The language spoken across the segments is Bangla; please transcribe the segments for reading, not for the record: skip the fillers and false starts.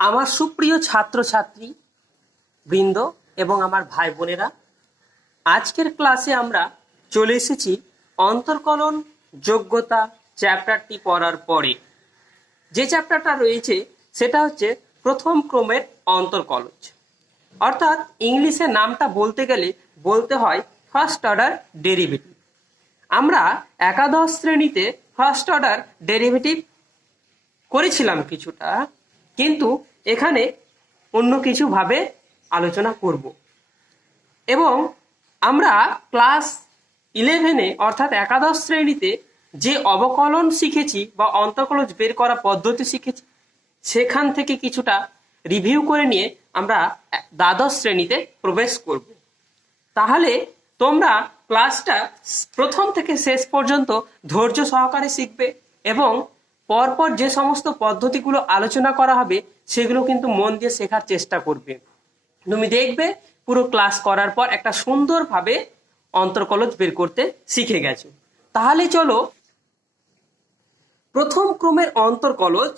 আমার সুপ্রিয় ছাত্রছাত্রী বৃন্দ এবং আমার ভাই বোনেরা, আজকের ক্লাসে আমরা চলে এসেছি অন্তর্কলন যোগ্যতা চ্যাপ্টারটি পড়ার পরে। যে চ্যাপ্টারটা রয়েছে সেটা হচ্ছে প্রথম ক্রমের অন্তর্কলজ, অর্থাৎ ইংলিশে নামটা বলতে গেলে বলতে হয় ফার্স্ট অর্ডার ডেরিভেটিভ। আমরা একাদশ শ্রেণীতে ফার্স্ট অর্ডার ডেরিভেটিভ করেছিলাম কিছুটা, কিন্তু এখানে অন্য কিছু ভাবে আলোচনা করব। এবং আমরা ক্লাস 11-এ অর্থাৎ একাদশ শ্রেণীতে যে অবকলন শিখেছি বা অন্তর্কলজ বের করা পদ্ধতি শিখেছি, সেখান থেকে কিছুটা রিভিউ করে নিয়ে আমরা দ্বাদশ শ্রেণীতে প্রবেশ করব। তাহলে তোমরা ক্লাসটা প্রথম থেকে শেষ পর্যন্ত ধৈর্য সহকারে শিখবে এবং পরপর যে সমস্ত পদ্ধতিগুলো আলোচনা করা হবে সেগুলো কিন্তু মন দিয়ে শেখার চেষ্টা করবে। তুমি দেখবে পুরো ক্লাস করার পর একটা সুন্দরভাবে অন্তর্কলজ বের করতে শিখে গেছো। তাহলে চলো, প্রথম ক্রমের অন্তর্কলজ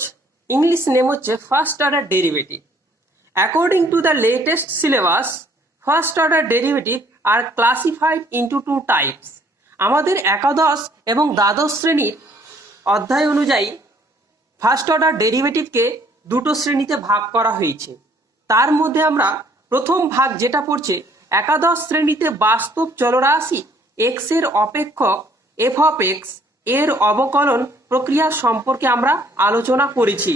ইংলিশ নেম হচ্ছে first order derivative. According to the latest syllabus, first order derivative are classified into two types. আমাদের একাদশ এবং দ্বাদশ শ্রেণীর অধ্যায় অনুযায়ী ফার্স্ট অর্ডার ডেরিভেটিভকে দুটো শ্রেণীতে ভাগ করা হয়েছে। তার মধ্যে আমরা প্রথম ভাগ যেটা পড়ছে, একাদশ শ্রেণীতে বাস্তব চলরাশি এক্স এর অপেক্ষক এফ অফ এক্স এর অবকলন প্রক্রিয়া সম্পর্কে আমরা আলোচনা করেছি।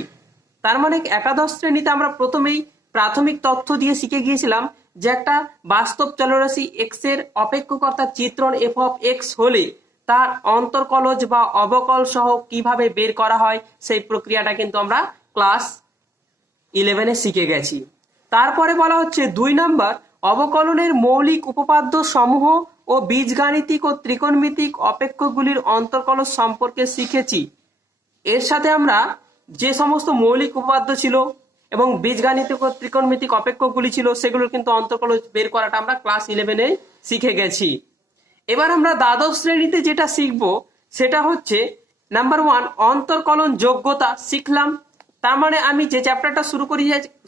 তার মানে একাদশ শ্রেণীতে আমরা প্রথমেই প্রাথমিক তথ্য দিয়ে শিখে গিয়েছিলাম যে একটা বাস্তব চলরাশি এক্স এর অপেক্ষক অর্থাৎ চিত্রণ এফ অফ এক্স হলে তার অন্তর্কলজ বা অবকল সহ কিভাবে বের করা হয় সেই প্রক্রিয়াটা কিন্তু আমরা ক্লাস 11-এ শিখে গেছি। তারপরে বলা হচ্ছে 2 নম্বর, অবকলনের মৌলিক উপপাদ্য সমূহ ও বীজগাণিতিক ও ত্রিকোণমিতিক অপেক্ষকগুলির অন্তর্কলজ সম্পর্কে শিখেছি। এর সাথে আমরা যে সমস্ত মৌলিক উপপাদ্য ছিল এবং বীজগাণিতিক ও ত্রিকোণমিতিক অপেক্ষকগুলি ছিল সেগুলোর কিন্তু অন্তর্কলজ বের করাটা আমরা ক্লাস 11-এ শিখে গেছি। এবার আমরা দ্বাদশ শ্রেণীতে যেটা শিখব সেটা হচ্ছে নাম্বার 1, অন্তর্কলন যোগ্যতা শিখলাম। তার মানে আমি যে চ্যাপ্টারটা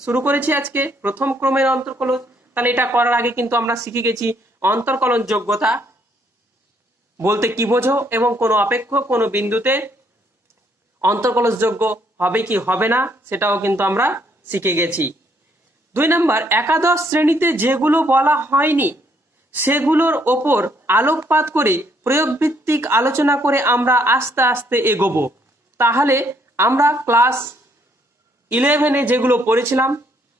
শুরু করেছি আজকে প্রথম ক্রমের অন্তর্কলন, তাহলে এটা করার আগে কিন্তু আমরা শিখে গেছি অন্তর্কলন যোগ্যতা বলতে কি বোঝো এবং কোনো অপেক্ষক কোনো বিন্দুতে অন্তর্কলজ যোগ্য হবে কি হবে না সেটাও কিন্তু আমরা শিখে গেছি। 2 নম্বর, একাদশ শ্রেণীতে যেগুলো বলা হয়নি সেগুলোর ওপর আলোকপাত করে প্রয়োগ ভিত্তিক আলোচনা করে আমরা আস্তে আস্তে এগোবো। তাহলে আমরা ক্লাস 11-এ যেগুলো পড়েছিলাম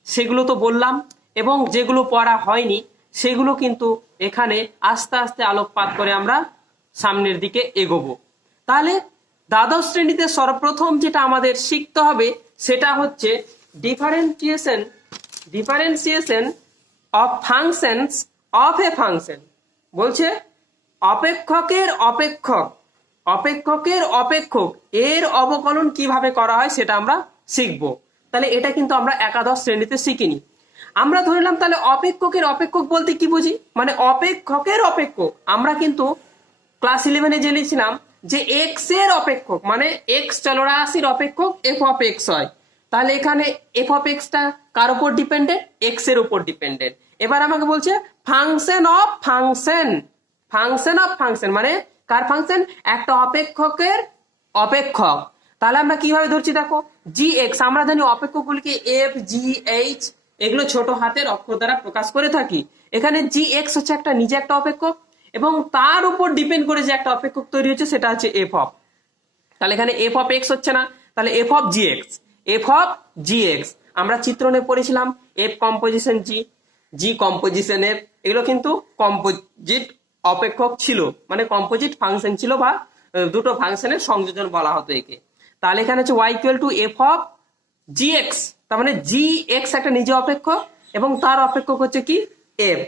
সেগুলো তো বললাম, এবং যেগুলো পড়া হয়নি সেগুলো কিন্তু এখানে আস্তে আস্তে আলোকপাত করে আমরা সামনের দিকে এগোবো। তাহলে দ্বাদশ শ্রেণীতে সর্বপ্রথম যেটা আমাদের শিখতে হবে সেটা হচ্ছে differentiation of functions of A function. বলছে অপেক্ষকের অপেক্ষক এর অবকলন কিভাবে করা হয় সেটা আমরা শিখব। তাহলে এটা কিন্তু আমরা একাদশ শ্রেণীতে শিখিনি। আমরা ধরলাম তাহলে অপেক্ষকের অপেক্ষক বলতে কি বুঝি, মানে অপেক্ষকের অপেক্ষক। আমরা কিন্তু ক্লাস 11-এ জেনেছিলাম যে এক্স এর অপেক্ষক মানে এক্স চলরাশির অপেক্ষক এফ অফ এক্স হয়। তাহলে এখানে এফ অফ এক্সটা কার উপর ডিপেন্ডেন্ট? এক্স এর উপর ডিপেন্ডেন্ট। এবার আমাকে বলছে ফাংশন অফ ফাংশন মানে কার ফাংশন? একটা অপেক্ষকের অপেক্ষক। তাহলে আমরা কিভাবে ধরছি দেখো, জি এক্স। আমরা জানি অপেক্ষকগুলিকে এফ, জি, এইচ এগুলো ছোট হাতের অক্ষর দ্বারা প্রকাশ করে থাকি। এখানে জি এক্স হচ্ছে একটা নিজে একটা অপেক্ষক এবং তার উপর ডিপেন্ড করে যে একটা অপেক্ষক তৈরি হচ্ছে সেটা হচ্ছে এফ অফ। তাহলে এখানে এফ অফ এক্স হচ্ছে না, তাহলে এফ অফ জি এক্স। আমরা চিত্রণে পড়েছিলাম এফ কম্পোজিশন জি, জি কম্পোজিশন এফ, এগুলো কিন্তু কম্পোজিট অপেক্ষক ছিল, মানে কম্পোজিট ফাংশন ছিল বা দুটো ফাংশনের সংযোজন বলা হতো একে। তাহলে এখানে হচ্ছে y equal to F of g x, তার মানে জি এক্স একটা নিজে অপেক্ষক এবং তার অপেক্ষক হচ্ছে কি এফ।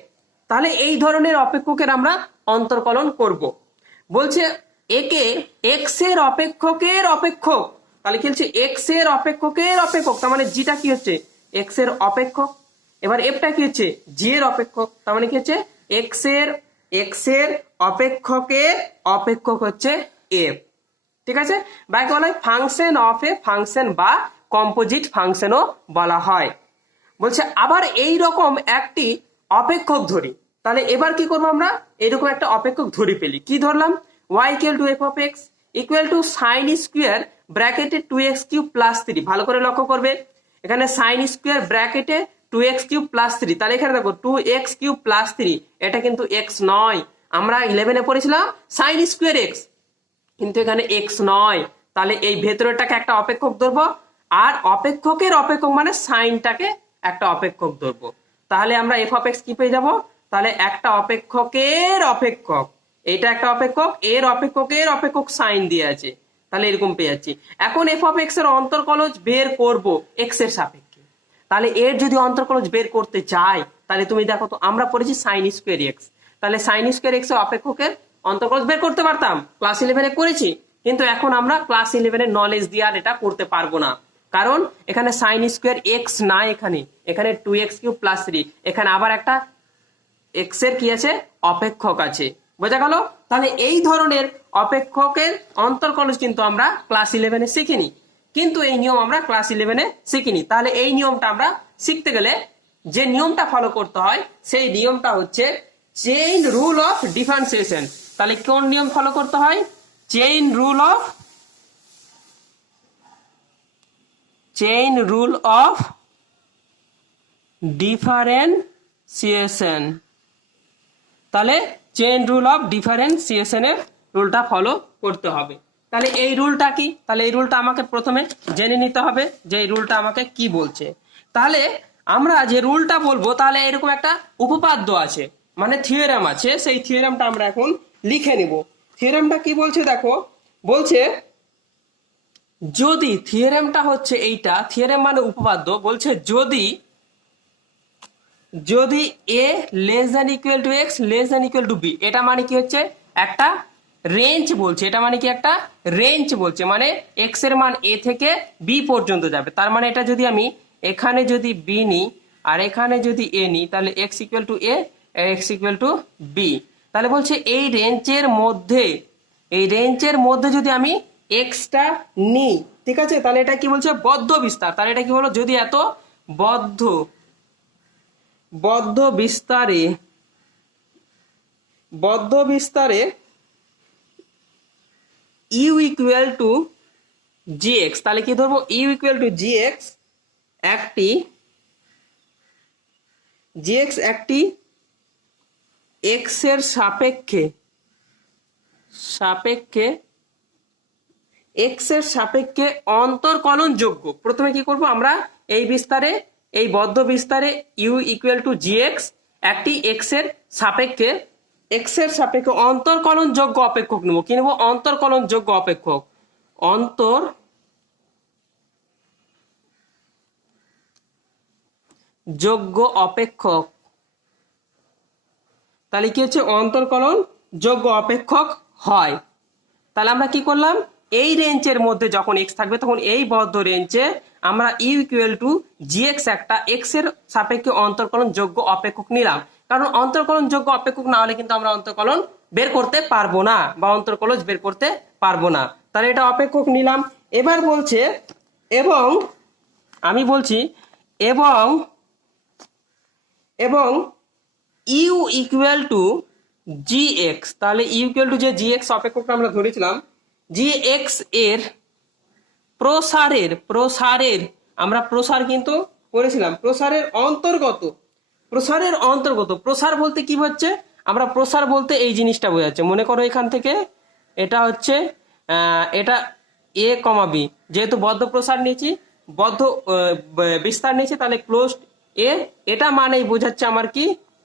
তাহলে এই ধরনের অপেক্ষকের আমরা অন্তর্কলন করব। বলছে একে এক্স এর অপেক্ষকের অপেক্ষক, তাহলে কি হচ্ছে এক্স এর অপেক্ষকের অপেক্ষক, তার মানে জিটা কি হচ্ছে এক্স এর অপেক্ষক। এবার এফটা কি হচ্ছে জি এর অপেক্ষক, তার মানে কি হচ্ছে এক্স এর অপেক্ষকের অপেক্ষক হচ্ছে এফ। ঠিক আছে, বাকি বলা হয় ফাংশন অফ এ ফাংশন বা কম্পোজিট ফাংশনও বলা হয়। বলছে আবার এই রকম একটি অপেক্ষক ধরি। তাহলে এবার কি করবো আমরা, এরকম একটা অপেক্ষক ধরি পেলি, কি ধরলাম, y equal to F of X equal to sine square ব্র্যাকেটে 2x কিউব প্লাস 3। ভালো করে লক্ষ্য করবে, এখানে সাইন স্কোয়ার ব্র্যাকেটে 2x কিউব প্লাস 3, তাহলে এখানে দেখো 2x কিউব প্লাস 3, এটা কিন্তু x নয়। আমরা 11-এ পড়েছিলাম সাইন স্কোয়ার এক্স, কিন্তু এখানে x নয়। তাহলে এই ভেতরেরটাকে একটা অপেক্ষক ধরবো, আর অপেক্ষকের অপেক্ষক মানে সাইনটাকে একটা অপেক্ষক ধরবো। তাহলে আমরা এফ অফ এক্স কি পেয়ে যাবো, তাহলে একটা অপেক্ষকের অপেক্ষক, এটা একটা অপেক্ষক, এর অপেক্ষকের অপেক্ষক সাইন দিয়ে আছে, তাহলে এরকম পেয়ে যাচ্ছি। এখন এফ অফ এক্স এর অন্তর্কলজ বের করব এক্স এর সাপেক্ষে। তাহলে এর যদি অন্তর্কলজ বের করতে চাই, তাহলে তুমি দেখো তো আমরা পড়েছি সাইন স্কোয়ার এক্স, তাহলে সাইন স্কোয়ার এক্স এর অপেক্ষকের অন্তর্কলজ বের করতে পারতাম, ক্লাস 11-এ করেছি। কিন্তু এখন আমরা ক্লাস 11-এর নলেজ দিয়ে আর এটা করতে পারবো না, কারণ এখানে সাইন স্কোয়ার এক্স না, এখানে 2x কিউব প্লাস 3, এখানে আবার একটা এক্স এর কি আছে, অপেক্ষক আছে। বোঝা গেল? তাহলে এই ধরনের অপেক্ষকের অন্তর্কলজ কিন্তু আমরা ক্লাস 11-এ শিখিনি, কিন্তু এই নিয়ম আমরা ক্লাস 11-এ শিখিনি। তাহলে এই নিয়মটা আমরা শিখতে গেলে যে নিয়মটা ফলো করতে হয়, সেই নিয়মটা হচ্ছে চেইন রুল অফ ডিফারেন্সিয়েশন। তাহলে কোন নিয়ম ফলো করতে হয়, চেইন রুল অফ ডিফারেন্সিয়েশন। তাহলে চেইন রুল অফ ডিফারেন্সিয়েশনের রুলটা ফলো করতে হবে। তাহলে এই রুলটা কি, তাহলে এই রুলটা আমাকে প্রথমে জেনে নিতে হবে যে এই রুলটা আমাকে কি বলছে। তাহলে আমরা যে রুলটা বলবো, তাহলে এরকম একটা উপপাদ্য আছে, মানে থিওরেম আছে, সেই থিওরেমটা আমরা এখন লিখে নিব। থিওরেমটা কি বলছে দেখো, বলছে যদি, থিওরেমটা হচ্ছে এইটা, থিওরেম মানে উপপাদ্য, বলছে যদি a less than equal two x less than equal two b, এটা মানে কি হচ্ছে একটা রেঞ্জ বলছে, এটা মানে কি একটা রেঞ্জ বলছে, মানে x এর মান a থেকে b পর্যন্ত যাবে। তার মানে এটা যদি আমি এখানে যদি b নিই আর এখানে যদি a নিই, তাহলে x equal to a x equal to b। তাহলে বলছে এই রেঞ্জের মধ্যে যদি আমি এক্সটা নিই, ঠিক আছে, তাহলে এটা কি বলছে, বদ্ধ বিস্তার। তাহলে এটা কি বলো, যদি এত বদ্ধ বিস্তারে ইউ ইকুয়াল টু gx, তাহলে কি ধরবো, ইউ ইকুয়াল টু gx একটি x এর সাপেক্ষে অন্তর্কলনযোগ্য। প্রথমে কি করব, আমরা এই বদ্ধ বিস্তারে ইউ ইকুয়াল টু জিএক্স একটি এক্স এর সাপেক্ষে অন্তর্কলনযোগ্য অপেক্ষক নেব। কি নেব, অন্তর্কলনযোগ্য অপেক্ষক, তাহলে কি হচ্ছে, অন্তর্কলন যোগ্য অপেক্ষক হয়। তাহলে আমরা কি করলাম, এই রেঞ্জের মধ্যে যখন x থাকবে, তখন এই বদ্ধ রেঞ্জে আমরা ইউ ইকুয়াল টু জিএক্স একটা এক্স এর সাপেক্ষে অন্তর্কলন যোগ্য অপেক্ষক নিলাম। কারণ অন্তর্কলন যোগ্য অপেক্ষক না হলে কিন্তু আমরা অন্তর্কলন বের করতে পারবো না, বা অন্তর্কলজ বের করতে পারবো না। তাহলে এটা অপেক্ষক নিলাম। এবার বলছে, এবং আমি বলছি এবং ইউ ইকুয়াল টু gx, তাহলে ইউ ইকুয়াল টু যে gx অপেক্ষকটা আমরা ধরেছিলাম, gx এর প্রসারের আমরা প্রসার কিন্তু করেছিলাম, প্রসারের অন্তর্গত প্রসার বলতে কি হচ্ছে, আমরা প্রসার বলতে এই জিনিসটা বোঝাচ্ছে। মনে করো এখান থেকে এটা হচ্ছে এটা a, b, যেহেতু বদ্ধ প্রসার নিয়েছি, বদ্ধ বিস্তার নিয়েছি, তাহলে ক্লোজড a, এটা মানেই বোঝাচ্ছে আমার কি,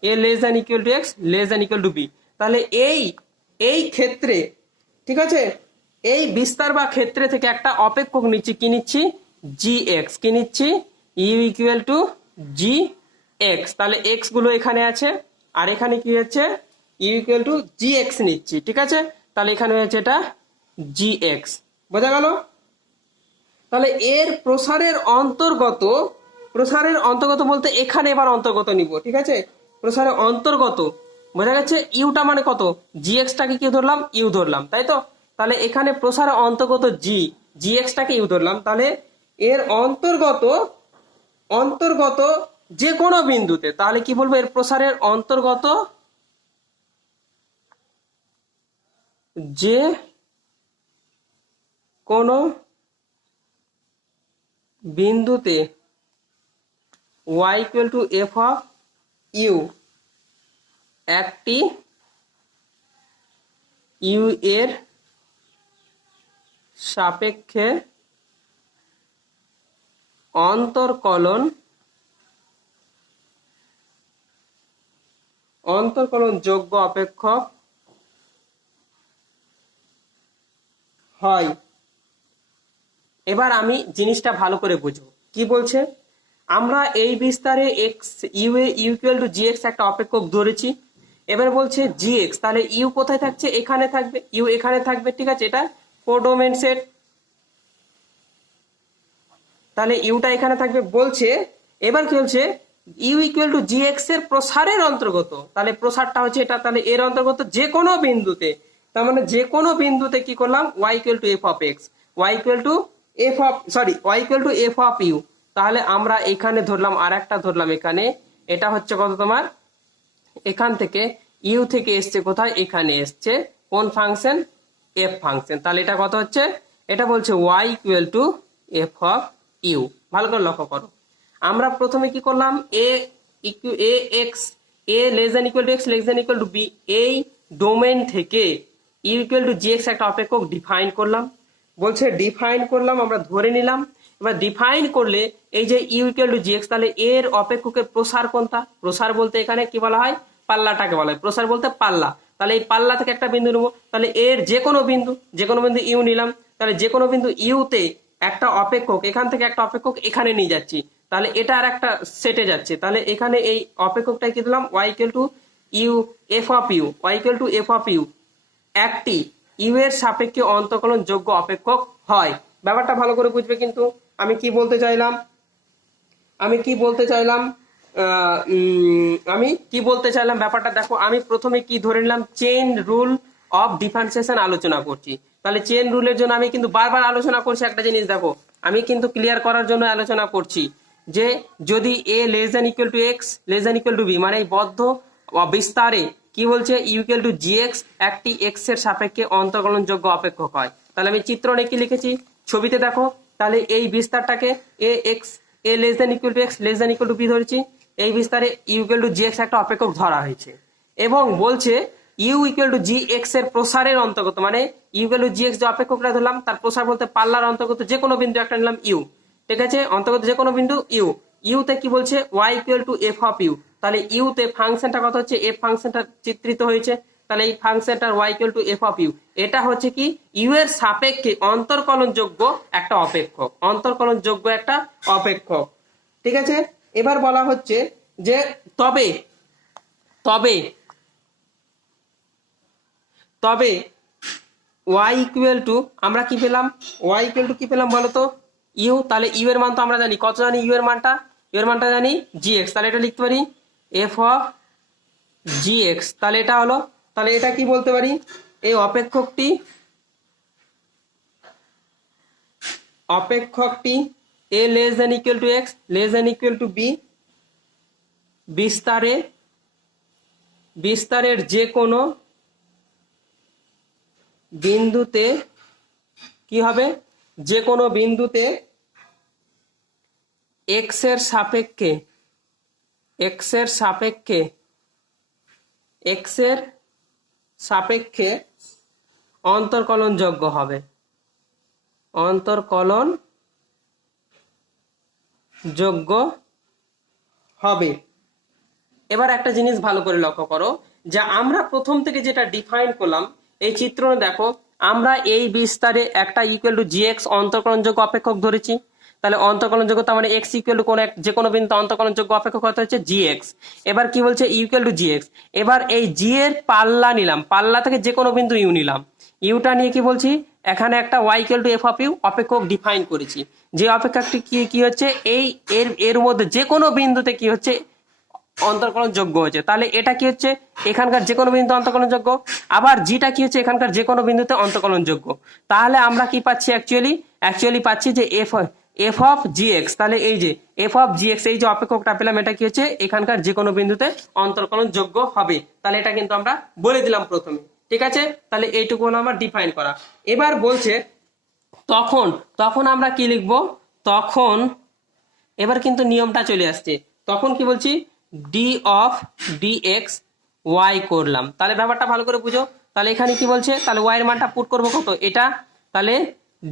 a less than equal two x less than equal two b। তাহলে এই ক্ষেত্রে, ঠিক আছে, এই বিস্তার বা ক্ষেত্রে থেকে একটা অপেক্ষক নিচ্ছি, কি নিচ্ছি, gx, কি নিচ্ছি, ইউ ইকুয়াল টু gx। তাহলে x গুলো এখানে আছে, আর এখানে কি হচ্ছে, ইউ ইকুয়াল টু gx নিচ্ছি, ঠিক আছে। তাহলে এখানে হচ্ছে এটা gx, বোঝা গেল? তাহলে এর প্রসারের অন্তর্গত বলতে এখানে এবার অন্তর্গত নিব, ঠিক আছে, প্রসারের অন্তর্গত, বোঝা গেছে। ইউটা মানে কত, জিএক্সটাকে কি ধরলাম, ইউ ধরলাম, তাই তো। তাহলে এখানে প্রসারের অন্তর্গত জিএক্সটাকে ইউ ধরলাম, তাহলে এর অন্তর্গত অন্তর্গত যে কোনো বিন্দুতে, তাহলে কি বলবো, এর প্রসারের অন্তর্গত যে কোনো বিন্দুতে y equal to F of u একটি ইউ এর সাপেক্ষে অন্তর্কলন যোগ্য অপেক্ষক হয়। এবার আমি জিনিসটা ভালো করে বুঝবো কি বলছে। আমরা এই বিস্তারে x u a equal to G x একটা অপেক্ষক ধরেছি। এবার বলছে জি এক্স, তাহলে ইউ কোথায় থাকছে, এখানে থাকবে, ইউ এখানে থাকবে, ঠিক আছে, এটা কোডোমেন সেট, তাহলে ইউটা এখানে থাকবে। বলছে এবার কি বলছে, you equal to G x এর প্রসারের অন্তর্গত, তাহলে প্রসারটা হচ্ছে এটা, তাহলে এর অন্তর্গত যে কোনো বিন্দুতে, তার মানে যে কোনো বিন্দুতে কি করলাম, y equal to F of x, y equal to F of y equal to F of u. তাহলে আমরা এখানে ধরলাম, আর একটা ধরলাম এখানে, এটা হচ্ছে কত তোমার, এখান থেকে ইউ থেকে এসছে কোথায়, এখানে এসছে কোন ফাংশন, এফ ফাংশন। তাহলে এটা কত হচ্ছে, এটা বলছে Y equal to F of U. ভালো করে লক্ষ্য করো, আমরা প্রথমে কি করলাম, A X A less than equal to x less than equal to B, এই ডোমেন থেকে U equal to G x একটা অপেক্ষক ডিফাইন করলাম। বলছে ডিফাইন করলাম, আমরা ধরে নিলাম। এবার ডিফাইন করলে এই যে u equal to G x, তাহলে এর অপেক্ষকের প্রসার কোনটা, প্রসার বলতে এখানে কি বলা হয়, পাল্লাটাকে বলা হয় প্রসার বলতে পাল্লা। তাহলে এই পাল্লা থেকে একটা বিন্দু নেবো, তাহলে এর যে কোনো বিন্দু ইউ নিলাম, তাহলে যে কোনো বিন্দু ইউতে একটা অপেক্ষক, এখান থেকে একটা অপেক্ষক এখানে নিয়ে যাচ্ছি, তাহলে এটা আর একটা সেটে যাচ্ছে, তাহলে এখানে এই অপেক্ষকটা কি দিলাম, y equal to u f of u, y equal to F of u একটি ইউ এর সাপেক্ষে অন্তর্কলন যোগ্য অপেক্ষক হয়। ব্যাপারটা ভালো করে বুঝবে কিন্তু আমি কি বলতে চাইলাম, ব্যাপারটা দেখো। আমি প্রথমে কি ধরে নিলাম, চেইন রুল অফ ডিফারেন্সিয়েশন আলোচনা করছি। তাহলে চেইন রুলের জন্য আমি কিন্তু বারবার আলোচনা করছি, একটা জিনিস দেখো, আমি কিন্তু ক্লিয়ার করার জন্য আলোচনা করছি যে যদি A less than equal to x less than equal to B, মানে এই বদ্ধ বিস্তারে কি বলছে, you equal to G X একটি এক্স এর সাপেক্ষে অন্তর্কলন যোগ্য অপেক্ষক হয়। তাহলে আমি চিত্রণে কি লিখেছি, ছবিতে দেখো, তাহলে এই বিস্তারটাকে A X A less than equal to x less than equal to B ধরেছি, এই বিস্তারে U equal to G x একটা অপেক্ষক ধরা হয়েছে, এবং বলছে you equal to G x এর প্রসারের অন্তর্গত, মানে U equal to G X যে অপেক্ষকটা ধরলাম তার প্রসার বলতে পাল্লার অন্তর্গত যে কোনো বিন্দু একটা নিলাম ইউ, ঠিক আছে, অন্তর্গত যে কোনো বিন্দু ইউ, ইউতে কি বলছে Y equal to F of u, তাহলে ইউতে ফাংশনটা কত হচ্ছে, এফ ফাংশনটা চিত্রিত হয়েছে, তাহলে এই ফাংশনটার Y equal to F of U, এটা হচ্ছে কি ইউ এর সাপেক্ষে অন্তর্কলনযোগ্য একটা অপেক্ষক, অন্তর্কলনযোগ্য একটা অপেক্ষক, ঠিক আছে। এবার বলা হচ্ছে যে তবে তবে তবে ওয়াই ইকুয়াল টু আমরা কি পেলাম, ওয়াই ইকুয়াল টু কি পেলাম বলতো, ইউ, তাহলে ইউ এর মান তো আমরা জানি, কত জানি, ইউ এর মানটা জানি জি এক্স, তাহলে এটা লিখতে পারি এফ অফ জি এক্স, তাহলে এটা হলো, তাহলে এটা কি বলতে পারি, এই অপেক্ষকটি a less than equal to x less than equal to b বিস্তারের যে কোনো বিন্দুতে কি হবে, যে কোনো বিন্দুতে এক্স এর সাপেক্ষে অন্তর্কলনযোগ্য হবে, এবার একটা জিনিস ভালো করে লক্ষ্য করো, যে আমরা প্রথম থেকে যেটা ডিফাইন করলাম, এই চিত্রনে দেখো, আমরা এই বিস্তারে একটা ইকুয়াল টু জি এক্স অন্তর্কলনযোগ্য অপেক্ষক ধরেছি, তাহলে অন্তর্কলনযোগ্য তার মানে এক্স ইকুয়াল টু কোন এক যে কোনো বিন্দু অন্তর্কলনযোগ্য অপেক্ষক কত হচ্ছে জি এক্স। এবার কি বলছে ইকুয়াল টু জি এক্স, এবার এই জি এর পাল্লা নিলাম, পাল্লা থেকে যে কোনো বিন্দু ইউ নিলাম, ইউটা নিয়ে কি বলছি, এখানে একটা y equal to F of u অপেক্ষক ডিফাইন করেছি, যে অপেক্ষকটি কি হচ্ছে, এই এর মধ্যে যে কোনো বিন্দুতে কি হচ্ছে অন্তর্কলন যোগ্য হচ্ছে, তাহলে এটা কি হচ্ছে এখানকার যে কোনো বিন্দু অন্তর্কলন যোগ্য, আবার জিটা কি হচ্ছে এখানকার যে কোনো বিন্দুতে অন্তর্কলন যোগ্য। তাহলে আমরা কি পাচ্ছি, অ্যাকচুয়ালি পাচ্ছি যে F F of g x, তাহলে এই যে এফ অফ জি এক্স, এই যে অপেক্ষকটা পেলাম, এটা কি হচ্ছে এখানকার যে কোনো বিন্দুতে অন্তর্কলন যোগ্য হবে। তাহলে এটা কিন্তু আমরা বলে দিলাম প্রথমে, ঠিক আছে। তাহলে এইটুকু হলো আমার ডিফাইন করা। এবার বলছে তখন, তখন আমরা কি লিখবো, তখন এবার কিন্তু নিয়মটা চলে আসছে। তখন কি বলছি, d of d x y করলাম। তাহলে ব্যাপারটা ভালো করে বুঝো। তাহলে এখানে কি বলছে, তাহলে ওয়াই এর মানটা পুট করবো কত, এটা, তাহলে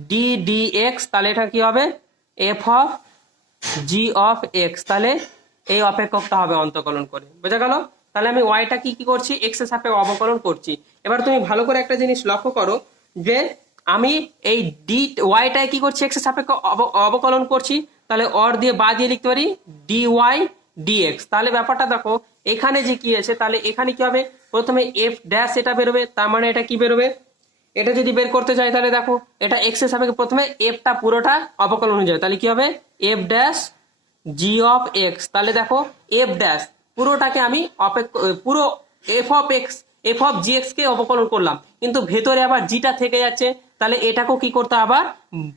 ডি ডি এক্স, তাহলে এটা কি হবে F of g of x, তাহলে এই অপেক্ষকটা হবে অন্তকলন করে, বোঝা গেল। তাহলে আমি ওয়াইটা কি কি করছি, এক্স এর সাপেক্ষে অবকলন করছি। এবার তুমি ভালো করে একটা জিনিস লক্ষ্য করো যে আমি এই ডি ওয়াইটায় কি করছি, এক্স এর সাপেক্ষে অবকলন করছি, তাহলে অর দিয়ে বা দিয়ে লিখতে পারি ডি ওয়াই ডিএক্স। তাহলে ব্যাপারটা দেখো এখানে যে কি আছে, তাহলে এখানে কি হবে, প্রথমে এফ ড্যাশ এটা বেরোবে, তার মানে এটা কি বেরোবে, এটা যদি বের করতে চাই তাহলে দেখো এটা এক্স এর সাপেক্ষে প্রথমে এফটা পুরোটা অবকলন হয়ে যাবে, তাহলে কি হবে f dash g of x. তাহলে দেখো এফ ড্যাশ পুরোটাকে আমি পুরো f of x, f of g x কে অবকলন করলাম, কিন্তু ভেতরে আবার জিটা থেকে যাচ্ছে, তাহলে এটাকেও কি করতে হবে, আবার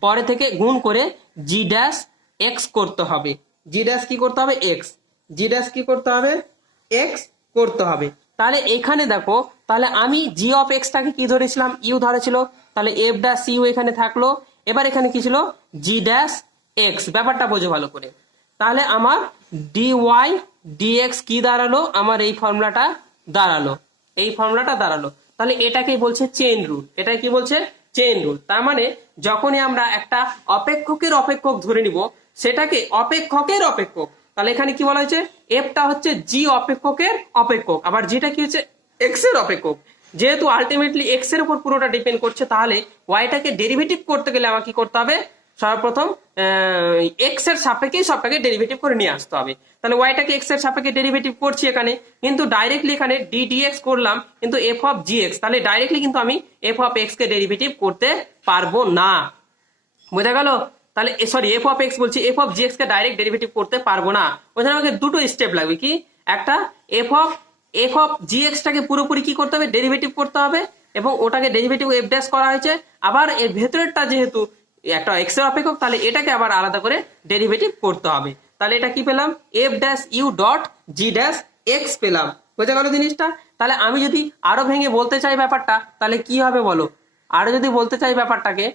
পরে থেকে গুণ করে জি ড্যাশ এক্স করতে হবে। জি ড্যাশ কি করতে হবে, এক্স, জি ড্যাশ কি করতে হবে, এক্স করতে হবে। তাহলে এখানে দেখো, তাহলে আমি জি অফ এক্সটাকে কি ধরেছিলাম, ইউ ধরেছিল, তাহলে এফ ড্যাশ ইউ এখানে থাকলো। এবার এখানে কি ছিল, জি ড্যাশ এক্স, ব্যাপারটা বোঝো ভালো করে। তাহলে আমার ডি ওয়াই ডিএক্স কি দাঁড়ালো, আমার এই ফর্মুলাটা দাঁড়ালো, এই ফর্মুলাটা দাঁড়ালো। তাহলে এটাকেই বলছে চেইন রুল, এটা কি বলছে চেইন রুল। তার মানে যখনই আমরা একটা অপেক্ষকের অপেক্ষক ধরে নিব, সেটাকে অপেক্ষকের অপেক্ষক, তাহলে এখানে কি বলা হয়েছে, এফটা হচ্ছে জি অপেক্ষকের অপেক্ষক, আবার জিটা কি হচ্ছে এক্স এর অপেক্ষক। যেহেতু আলটিমেটলি এক্স এর উপর পুরোটা ডিপেন্ড করছে, তাহলে ওয়াইটাকে ডেরিভেটিভ করতে গেলে আমাকে কি করতে হবে, সর্বপ্রথম এক্স এর সাপেক্ষে সবটাকে ডেরিভেটিভ করে নিয়ে আসতে হবে। তাহলে ওয়াইটাকে এক্স এর সাপেক্ষে ডেরিভেটিভ করছি এখানে, কিন্তু ডাইরেক্টলি এখানে ডি ডিএক্স করলাম, কিন্তু এফ অফ জি এক্স, তাহলে ডাইরেক্টলি কিন্তু আমি F of x K derivative করতে পারবো না, বোঝা গেল। তাহলে সরি এফ অফ এক্স বলছি, F of g x K direct derivative করতে পারবো না, ওখানে আমাকে দুটো স্টেপ লাগবে, কি একটা এফ অফ জি এক্স টাকে পুরোপুরি কি করতে হবে, ডেরিভেটিভ করতে হবে, এবং ওটাকে ডেরিভেটিভ এফ ড্যাশ করা হয়েছে, আবার এর ভেতরেরটা যেহেতু একটা এক্স এর অপেক্ষক, তাহলে এটাকে আবার আলাদা করে ডেরিভেটিভ করতে হবে। তাহলে এটা কি পেলাম, এফ ড্যাশ ইউ ডট জি ড্যাশ এক্স পেলাম, বোঝা গেল জিনিসটা। তাহলে আমি যদি আরো ভেঙে বলতে চাই ব্যাপারটা, তাহলে কি হবে বলো, আরো যদি বলতে চাই ব্যাপারটাকে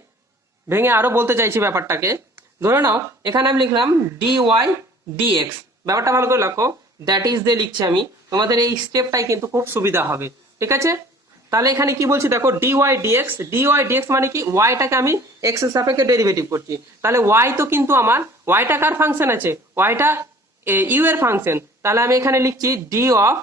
ভেঙে আরো বলতে চাইছি ব্যাপারটাকে, ধরে নাও এখানে আমি লিখলাম ডি ওয়াই ডিএক্স, ব্যাপারটা ভালো করে লক্ষ্য, দ্যাট ইজ দিয়ে লিখছি আমি, তোমাদের এই স্টেপটাই কিন্তু খুব সুবিধা হবে, ঠিক আছে। তাহলে এখানে কি বলছি দেখো, ডি ওয়াই ডিএক্স মানে কি, ওয়াইটাকে আমি এক্স এর সাপেক্ষে ডেরিভেটিভ করছি, তাহলে ওয়াই তো কিন্তু আমার ওয়াইটা কার ফাংশন আছে, ওয়াইটা ইউ এর ফাংশন, তাহলে আমি এখানে লিখছি ডি অফ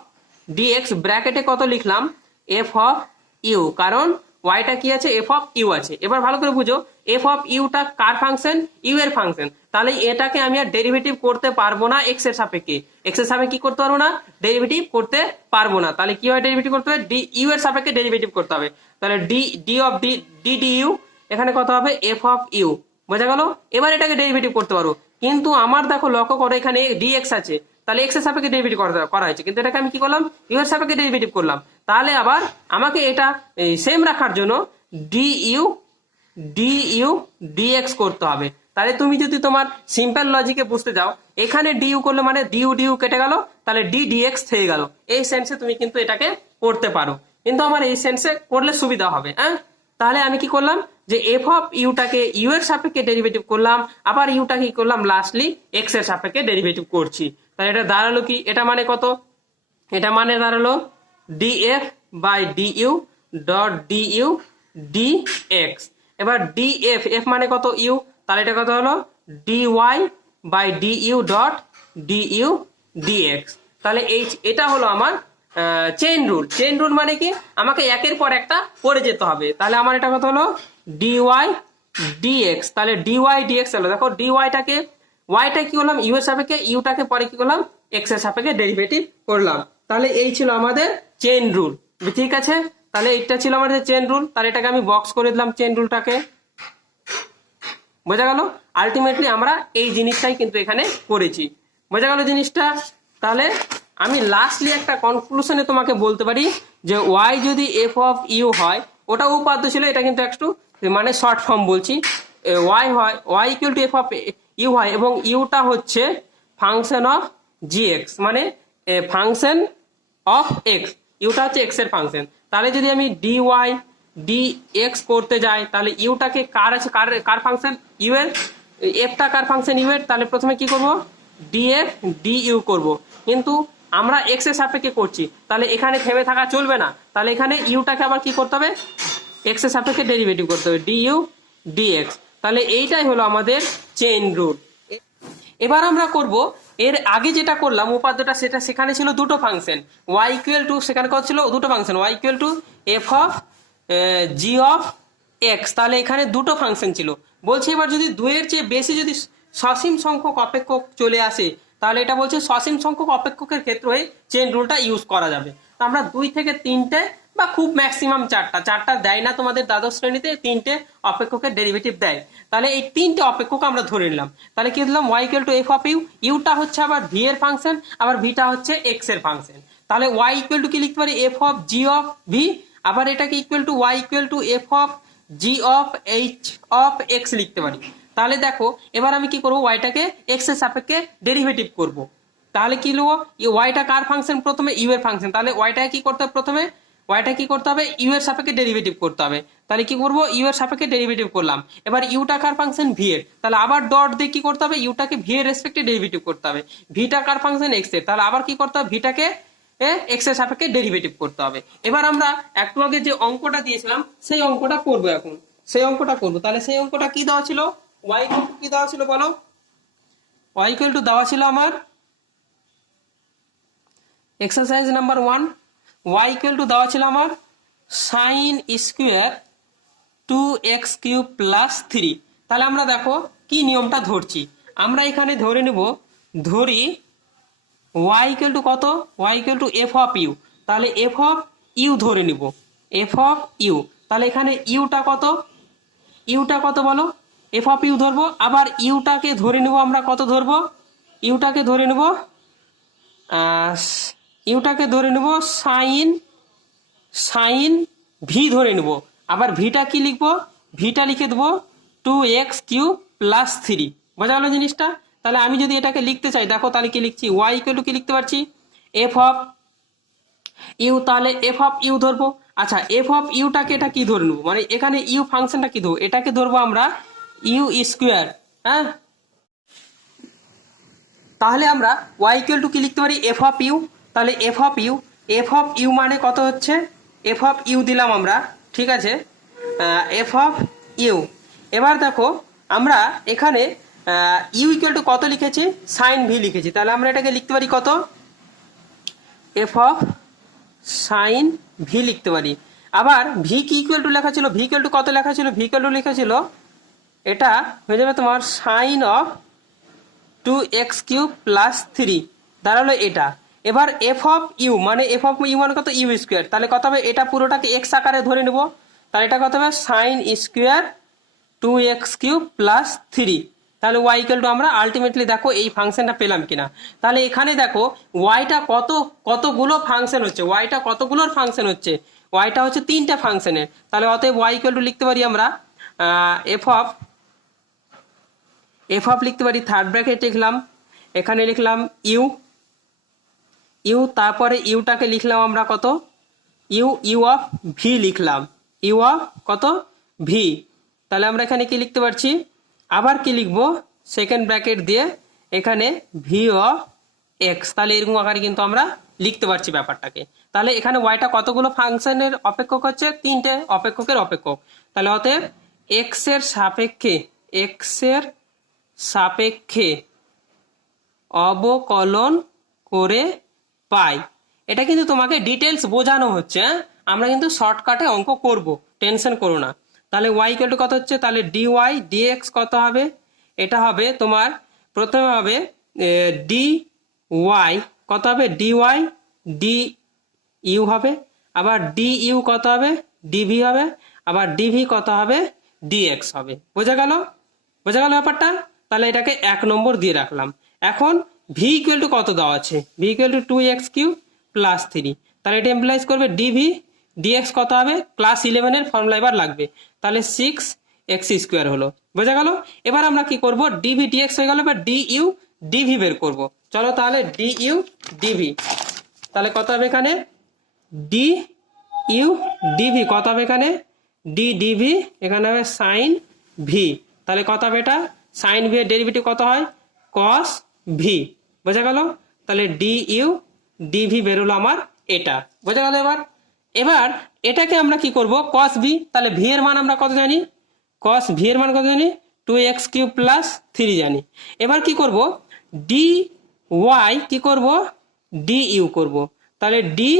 ডিএক্স ব্র্যাকেটে কত লিখলাম, এফ অফ ইউ, কারণ ওয়াইটা কি আছে, এফ অফ ইউ আছে। এবার ভালো করে বুঝো, এফ অফ ইউটা কার ফাংশন, ইউ এর ফাংশন, তাহলে এটাকে আমি আর ডেরিভেটিভ করতে পারবো না এক্স এর সাপেক্ষে, এক্স এর সাপেক্ষে কি করতে পারবো না, ডেরিভেটিভ করতে পারবো না। তাহলে কি হয়, ডেরিভেটিভ করতে হবে, ডি ইউ এর সাপেক্ষে ডেরিভেটিভ করতে হবে, তাহলে d d of d d d u এখানে কত হবে, এফ অফ ইউ, বোঝা গেল। এবার এটাকে ডেরিভেটিভ করতে পারো, কিন্তু আমার দেখো লক্ষ্য করো এখানে ডিএক্স আছে, তাহলে এক্স এর সাপেক্ষে ডেরিভেটিভ করা হয়েছে, কিন্তু এটাকে আমি কি করলাম, ইউ এর সাপেক্ষে ডেরিভেটিভ করলাম। তাহলে আবার আমাকে এটা সেম রাখার জন্য ডি ইউ ডিএক্স করতে হবে। তাহলে তুমি যদি তোমার সিম্পল লজিকে বুঝতে যাও, এখানে ডিইউ করলে মানে ডিইউ কেটে গেল, তাহলে ডি ডিএক্স থেকে গেল, এই সেন্সে তুমি কিন্তু এটাকে করতে পারো, কিন্তু আমার এই সেন্সে করলে সুবিধা হবে। হ্যাঁ, তাহলে আমি কি করলাম, যে এফ অফ ইউটাকে ইউ এর সাপেক্ষে ডেরিভেটিভ করলাম, আবার ইউটাকে কি করলাম, লাস্টলি এক্স এর সাপেক্ষে ডেরিভেটিভ করছি। তাহলে এটা দাঁড়ালো কি, এটা মানে কত, এটা মানে দাঁড়ালো df by du dot du dx. এবার ডিএফ, এফ মানে কত, ইউ, তাহলে এটা কত হলো, dy by du dot du dx. তাহলে এটা হলো আমার চেইন রুল। চেইন রুল মানে কি, আমাকে একের পর একটা করে যেতে হবে। তাহলে আমার এটা কত হলো, ডিওয়াই ডিএক্স, তাহলে ডিওয়াই ডিএক্স হলো, দেখো ডিওয়াইটাকে ওয়াইটা কি করলাম, ইউ এর সাপেক্ষে, ইউটাকে পরে কি করলাম, এক্স এর সাপেক্ষে ডেরিভেটিভ করলাম। তাহলে এই ছিল আমাদের চেইন রুল, ঠিক আছে। তাহলে এটা ছিল আমাদের চেইন রুল, তাহলে এটাকে আমি বক্স করে দিলাম চেইন রুলটাকে, বোঝা গেল। আলটিমেটলি আমরা এই জিনিসটাই কিন্তু এখানে করেছি, বোঝা গেল জিনিসটা। তাহলে আমি লাস্টলি একটা কনক্লুশনে তোমাকে বলতে পারি যে ওয়াই যদি এফ অফ ইউ হয়, ওটা উপাদ্য ছিল, এটা কিন্তু একটু মানে শর্ট ফর্ম বলছি, ওয়াই হয় y equal to F of u হয় এবং ইউটা হচ্ছে ফাংশন অফ জি এক্স, মানে ফাংশন অফ এক্স, ইউটা হচ্ছে এক্স এর ফাংশন। তাহলে যদি আমি ডি ওয়াই ডি এক্স করতে যাই তাহলে ইউটাকে কার আছে, কার ফাংশন ইউ এর, এফটা কার ফাংশন ইউ এর, তাহলে প্রথমে কি করব ডি এফ ডি ইউ করবো, কিন্তু আমরা এক্স এর সাপেক্ষে করছি তাহলে এখানে থেমে থাকা চলবে না, তাহলে এখানে ইউটাকে আবার কি করতে হবে এক্স এর সাপেক্ষে ডেরিভেটিভ করতে হবে ডি ইউ ডি এক্স। তাহলে এইটাই হলো আমাদের চেইন রুল। এবার আমরা করব এর আগে যেটা করলাম উপাদ্যটা, সেটা সেখানে ছিল দুটো ফাংশন ওয়াই ইকুয়াল টু, সেখানে কত ছিল দুটো function y equal to F of g of x, তাহলে এখানে দুটো ফাংশন ছিল। বলছি এবার যদি দুইয়ের চেয়ে বেশি যদি সসীম সংখ্যক অপেক্ষক চলে আসে তাহলে এটা বলছে সসীম সংখ্যক অপেক্ষকের ক্ষেত্রে চেইন রুলটা ইউজ করা যাবে। আমরা 2 থেকে 3টে বা খুব ম্যাক্সিমাম চারটা দেয় না তোমাদের দ্বাদশ শ্রেণীতে, 3টে অপেক্ষকের ডেরিভেটিভ দেয়, তাহলে এই 3টে অপেক্ষক আমরা ধরে নিলাম। তাহলে কি দিলাম y equal to F of u, ইউটা হচ্ছে আবার ভি এর ফাংশন, আবার ভিটা হচ্ছে এক্স এর ফাংশন। তাহলে ওয়াই ইকুয়াল টু কি লিখতে পারি f of g of v, আবার এটাকে equal to y equal to F of g of h of x লিখতে পারি। তাহলে দেখো এবার আমি কি করবো ওয়াইটাকে এক্স এর সাপেক্ষে ডেরিভেটিভ করব। তাহলে কি নেবো ওয়াইটা কার ফাংশন প্রথমে ইউ এর ফাংশন, তাহলে ওয়াইটাকে কি করতে হবে প্রথমে ওয়াইটা কি করতে হবে ইউ এর সাপেক্ষে ডেরিভেটিভ করতে হবে। তাহলে কি করবো ইউ এর সাপেক্ষে ডেরিভেটিভ করলাম, এবার ইউটা কার ফাংশন ভি এর, তাহলে আবার ডট দিয়ে কি করতে হবে ইউটাকে ভি এর রেসপেক্টে ডেরিভেটিভ করতে হবে, ভিটা কার ফাংশন এক্স এর, তাহলে আবার কি করতে হবে ভিটাকে এক্স এর সাপেক্ষে ডেরিভেটিভ করতে হবে। এবার আমরা একটু আগে যে অঙ্কটা দিয়েছিলাম সেই অঙ্কটা করবো, এখন সেই অঙ্কটা করবো। তাহলে সেই অঙ্কটা কি দেওয়া ছিল ওয়াই ইকুয়াল টু কি দেওয়া ছিল বলো, ওয়াই ইকুয়াল টু দেওয়া ছিল আমার exercise number 1, y equal to দেওয়া ছিল আমার সাইন স্কোয়ার 2x³ প্লাস 3। তাহলে আমরা দেখো কি নিয়মটা ধরছি, আমরা এখানে ধরে নেব ধরি ওয়াই ইকুয়াল টু কত y equal to F of u, তাহলে এফ অফ ইউ ধরে নিব এফ অফ ইউ, তাহলে এখানে ইউটা কত বলো এফ অফ ইউ ধরবো, আবার ইউটাকে ধরে নেব আমরা কত ধরবো ইউটাকে ধরে নেব সাইন ভি ধরে নেব, আবার ভিটা কি লিখবো ভিটা লিখে দেবো 2x³ প্লাস 3। বোঝা গেল জিনিসটা। তাহলে আমি যদি এটাকে লিখতে চাই দেখো তাহলে কি লিখছি ওয়াই ইকুয়াল টু কি লিখতে পারছি এফ অফ ইউ, তাহলে এফ অফ ইউ ধরবো। আচ্ছা এফ অফ ইউটাকে এটা কি ধরে নেবো, মানে এখানে ইউ ফাংশনটা কি ধরবো এটাকে ধরবো আমরা ইউ স্কোয়ার। হ্যাঁ তাহলে আমরা ওয়াই ইকুয়াল টু কি লিখতে পারি এফ অফ ইউ, তাহলে এফ অফ ইউ মানে কত হচ্ছে এফ অফ ইউ দিলাম আমরা, ঠিক আছে এফ অফ ইউ। এবার দেখো আমরা এখানে ইউ ইকুয়াল টু কত লিখেছি সাইন ভি লিখেছি, তাহলে আমরা এটাকে লিখতে পারি কত এফ অফ সাইন ভি লিখতে পারি। আবার ভি কি ইকুয়াল টু লেখা ছিল ভি ইকুয়াল টু কত লেখা ছিল ভি ইকুয়াল টু লেখা ছিল এটা হয়ে যাবে তোমার সাইন অফ 2x³ প্লাস 3, দাঁড়ালো এটা। এবার এফ অফ ইউ মানে কত ইউ স্কোয়ার, তাহলে কত হবে এটা পুরোটাকে এক্স আকারে ধরে নেব, তাহলে এটা কত হবে সাইন স্কোয়ার 2x³ প্লাস 3। তাহলে ওয়াই ইকুয়াল টু আমরা আলটিমেটলি দেখো এই ফাংশনটা পেলাম কিনা। তাহলে এখানে দেখো ওয়াইটা কতগুলো ফাংশন হচ্ছে, ওয়াইটা কতগুলোর ফাংশন হচ্ছে, ওয়াইটা হচ্ছে 3টে ফাংশনের। তাহলে অতএব ওয়াই ইকুয়াল টু লিখতে পারি আমরা এফ অফ লিখতে পারি থার্ড ব্র্যাকেট লিখলাম, এখানে লিখলাম ইউ তারপরে ইউটাকে লিখলাম আমরা কত ইউ অফ ভি লিখলাম ইউ অফ কত ভি। তাহলে আমরা এখানে কি লিখতে পারছি আবার কি লিখবো সেকেন্ড ব্র্যাকেট দিয়ে এখানে ভি অফ এক্স, তাহলে এরকম আকারে কিন্তু আমরা লিখতে পারছি ব্যাপারটাকে। তাহলে এখানে ওয়াইটা কতগুলো ফাংশনের অপেক্ষক হচ্ছে 3টে অপেক্ষকের অপেক্ষক, তাহলে অতএব এক্স এর সাপেক্ষে অবকলন করে পাই। এটা কিন্তু তোমাকে ডিটেলস বোঝানো হচ্ছে, আমরা কিন্তু শর্টকাটে অঙ্ক করব, টেনশন করো না। তাহলে ওয়াই ইকুয়াল টু কত হচ্ছে তাহলে ডিওয়াই ডিএক্স কত হবে এটা হবে তোমার প্রথমে হবে ডি ওয়াই কত হবে ডিওয়াই ডি ইউ হবে, আবার ডি ইউ কত হবে ডিভি হবে, আবার ডিভি কত হবে ডিএক্স হবে। বোঝা গেল ব্যাপারটা। তাহলে এটাকে 1 নম্বর দিয়ে রাখলাম। এখন ভি ইকুয়াল টু কত দেওয়া আছে V equal to 2x³ plus 3, তাহলে এটা এমপ্লাইজ করবে ডিভি ডিএক্স কত হবে ক্লাস 11 এর ফর্মুলা এবার লাগবে, তাহলে 6 এক্স স্কোয়ার হলো, বোঝা গেল। এবার আমরা কি করব, ডিভি ডিএক্স হয়ে গেল, এবার ডি ইউ ডিভি বের করব। চলো তাহলে ডি ইউ ডিভি, তাহলে কত হবে এখানে, ডি ইউ ডিভি কত হবে এখানে, ডি ডিভি, এখানে হবে সাইন ভি, তাহলে কত হবে এটা, সাইন ভি এর ডেরিভেটিভ কত হয়, কস ভি, বোঝা গেল। তাহলে ডি ইউ ডিভি বেরোলো আমার এটা, বোঝা গেল। এবার এবার এটাকে আমরা কি করব, কস ভি, তাহলে ভি এর মান আমরা কত জানি, কস ভি এর মান কত জানি, 2x³ + 3 জানি। এবার কি করব, ডি ওয়াই কি করব, ডি ইউ করব, তাহলে ডি